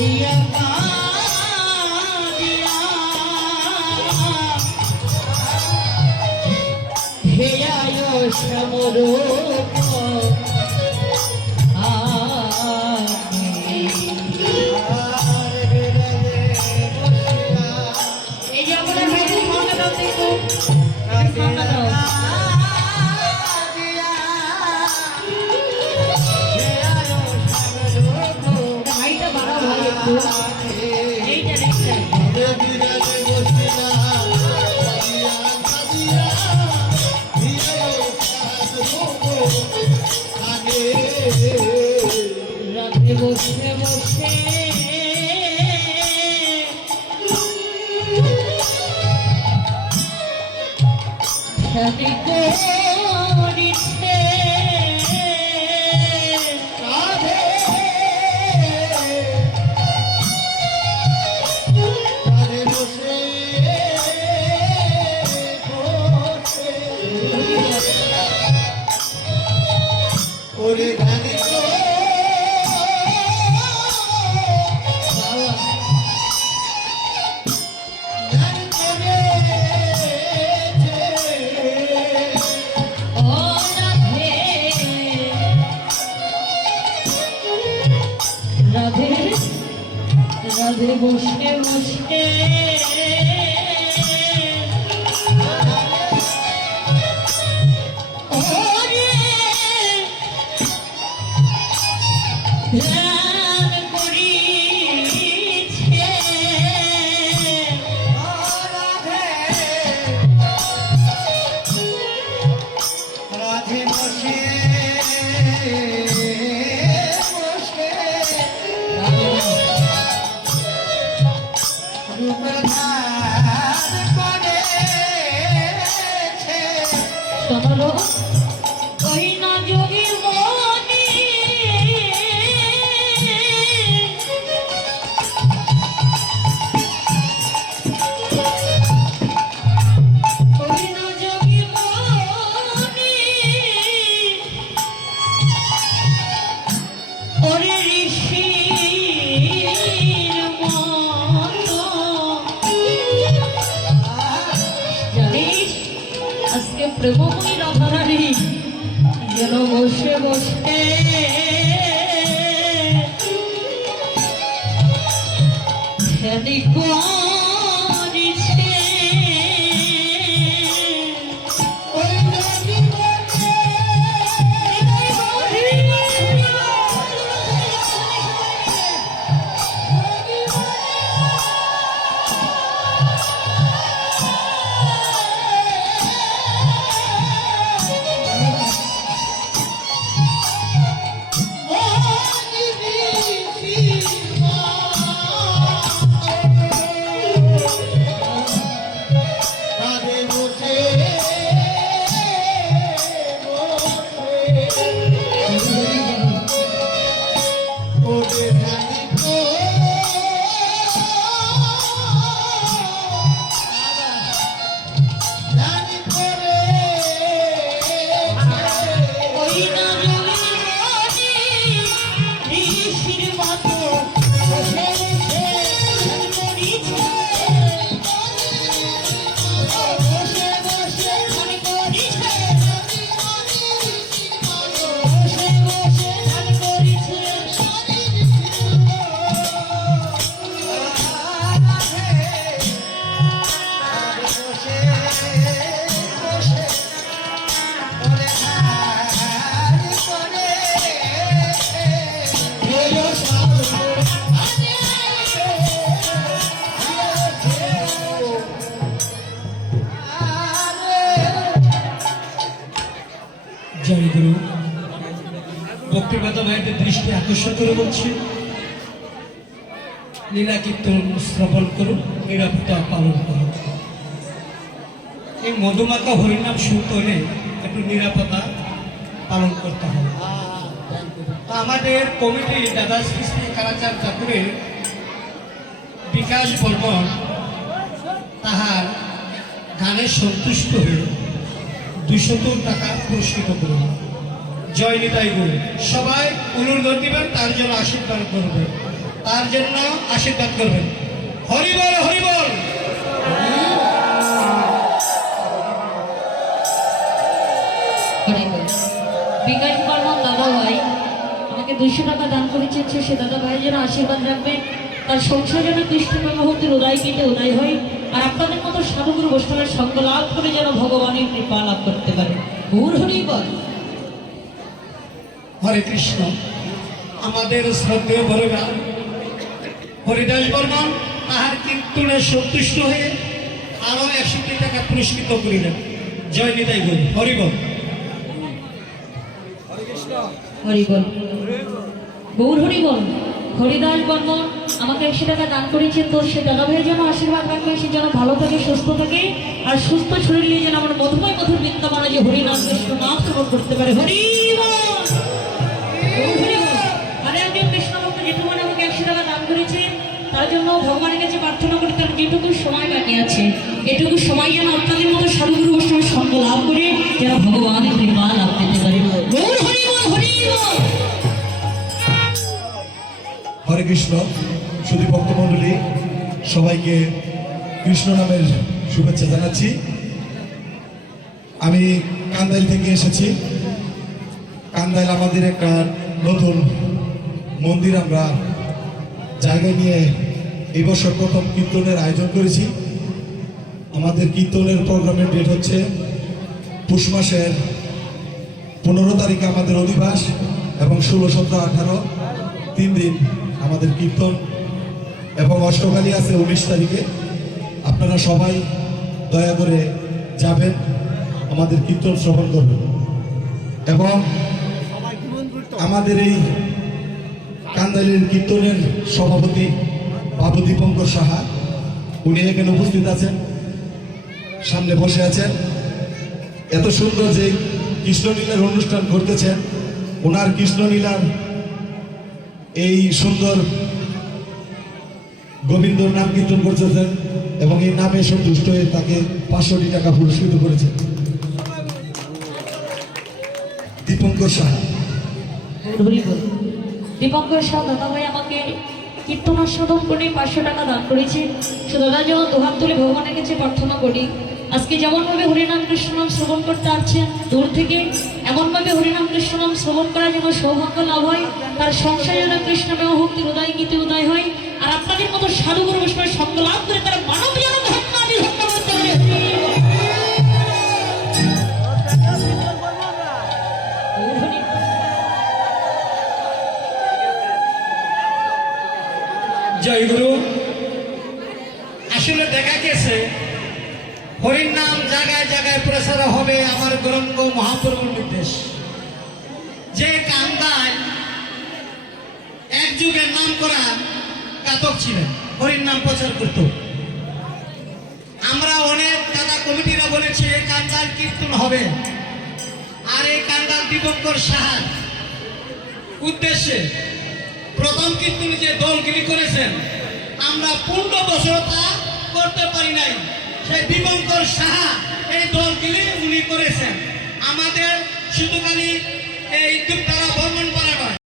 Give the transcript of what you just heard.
কাঁদিয়া কাঁদিয়া হে আয় সমরূপ এই যে আমরা ভাইকে দাও দেখো ভাইটা বাড়াও ভাই একটু এইটা দেখতে রাতে বসে বসে খেতে করিছে ওরে ধানি রাধে রাধে বসে বসে ধ্যান করিছে রাধে বসে বসে রূপধার করেছে তোমারও কই না যোগী মনি কই না যোগী মনি ওরে ঋষির মতো জানিস আজকে প্রেমময়ী রাধারানী যেন বসে বসে ধ্যানি করিছে ওই নদী বনে রাধে বসে ওরে ধানি ধানি করে ওই না যোগী মনি ঋষির মতো বসে বসে ধ্যান করিছে বসে বসে ধ্যান করিছে বসে বসে ধ্যান করিছে জয় গুরু ভক্তিবেদা ভাইদের দৃষ্টি আকর্ষণ করে বলছি লীলা কীর্তন শ্রবণ করুন নিরাপত্তা পালন করুন এই মধুমাখা হরিনাম শুনতে হলে একটু নিরাপত্তা পালন করতে হবে আমাদের কমিটি দাদা শ্রী শ্রী কালাচাঁদ ঠাকুরের বিকাশ বর্মন তাহার গানে সন্তুষ্ট হয়ে 200 টাকা পুরস্কৃত করুন। জয় নিতাই গুরু। সবাই অনুরোধ দিবেন, তার জন্য আশীর্বাদ করবে। তার জন্য আশীর্বাদ করবেন। হরিবল হরিবল। বিকাশ বর্মন দাদা ভাই আমাকে 200 টাকা দান করেছেন, সে দাদা ভাই যেন আশীর্বাদ রাখবেন, তার সংসার যেন কৃষ্ণ প্রেমভক্তির উদয় কেটে উদয় হয়, আর আপনাদের মতো সাধুগুরু বৈষ্ণবের সঙ্গ লাভ করে যেন ভগবানের কৃপা লাভ করতে পারে। গৌর হরিবল। হরে কৃষ্ণ। আমাদের শ্রদ্ধেয় বড়রা হরিদাস বর্মন তাহার কীর্তনে সন্তুষ্ট হয়ে আরো 100 টাকা পুরস্কৃত করিলেন। জয় নিতাই গৌর। হরিবল। হরিবল। গৌর হরিবল। হরিদাস বর্মন আমাকে 100 টাকা দান করেছেন, তো সে দাদা ভাই যেন আশীর্বাদ রাখবে, সে যেন ভালো থাকে, সুস্থ থাকে, আর সুস্থ শরীর নিয়ে যেন আমার মধুময় মধুর বৃন্দাবনে যে হরিনাম কৃষ্ণ নাম শ্রবণ করতে পারে। হরিবল। আর একজন কৃষ্ণ ভক্ত যেটুকুনি আমাকে 100 টাকা দান করেছেন, তার জন্য ভগবানের কাছে প্রার্থনা করি তার যেটুকু সময় বাকি আছে এটুকু সময় যেন আপনাদের মতো সাধুগুরু বৈষ্ণবের সঙ্গ লাভ করে যেন ভগবানের কৃপা লাভ পেতে পারে। গৌর হরিবল। হরিবল। হরে কৃষ্ণ। সুধী ভক্তমণ্ডলী, সবাইকে কৃষ্ণ নামের শুভেচ্ছা জানাচ্ছি। আমি কান্দাইল থেকে এসেছি। কান্দাইল আমাদের একটা নতুন মন্দির আমরা জায়গা নিয়ে এই বছর প্রথম কীর্তনের আয়োজন করেছি। আমাদের কীর্তনের প্রোগ্রামের ডেট হচ্ছে পুষ মাসের 15 তারিখে আমাদের অধিবাস এবং 16, 17, 18 3 দিন আমাদের কীর্তন, এবং অষ্টকালী আছে 19 তারিখে। আপনারা সবাই দয়া করে যাবেন, আমাদের কীর্তন শ্রবণ করবেন। এবং আমাদের এই কান্দাইলের কীর্তনের সভাপতি বাবু দীপঙ্কর সাহা, উনি এখানে উপস্থিত আছেন, সামনে বসে আছেন। এত সুন্দর যে কৃষ্ণলীলার অনুষ্ঠান করতেছেন, ওনার কৃষ্ণলীলার এই সুন্দর গোবিন্দর নাম কীর্তন করতেছেন এবং এই নামে সন্তুষ্ট হয়ে তাকে 500 টাকা পুরস্কৃত করেছেন দীপঙ্কর সাহা। দীপঙ্কর সাহা দাদা ভাই আমাকে কীর্তন আস্বাদন করে 500 টাকা দান করেছে। সে দাদা যেন দুহাত তুলে ভগবানের কাছে প্রার্থনা করি, আজকে যেমনভাবে হরিনাম কৃষ্ণ নাম শ্রবণ করতে আসছেন দূর থেকে, এমনভাবে হরিনাম কৃষ্ণ নাম শ্রবণ করা যেন সৌভাগ্য লাভ হয়, তার সংসার যেন কৃষ্ণ প্রেমভক্তির উদয় গীতে উদয় হয়, আর আপনাদের মতো সাধুগুরু বৈষ্ণবের সঙ্গ লাভ করে তারা মানব যেন ধন্যাদি ধন্য করতে পারে। জয় গুরু। আসলে দেখা গেছে হরির নাম জায়গায় জায়গায় প্রচার হবে আমার গৌরাঙ্গ মহাপ্রভুর নির্দেশ। যে কান্দায় এক যুগের নাম করা কাতক ছিলেন, হরির নাম প্রচার করত। আমরা অনেক দাদা কমিটিরা বলেছি এই কান্দার কীর্তন হবে, আর এই কান্দার দীপঙ্কর সাহার উদ্দেশ্যে প্রথম কীর্তন যে দলগিরি করেছেন, আমরা 15 বছর তা করতে পারি নাই। সেই দীপঙ্কর সাহা এই দলগিরি উনি করেছেন। আমাদের শুধু খালি এই দুপতলা বর্মন পাড়া নয়,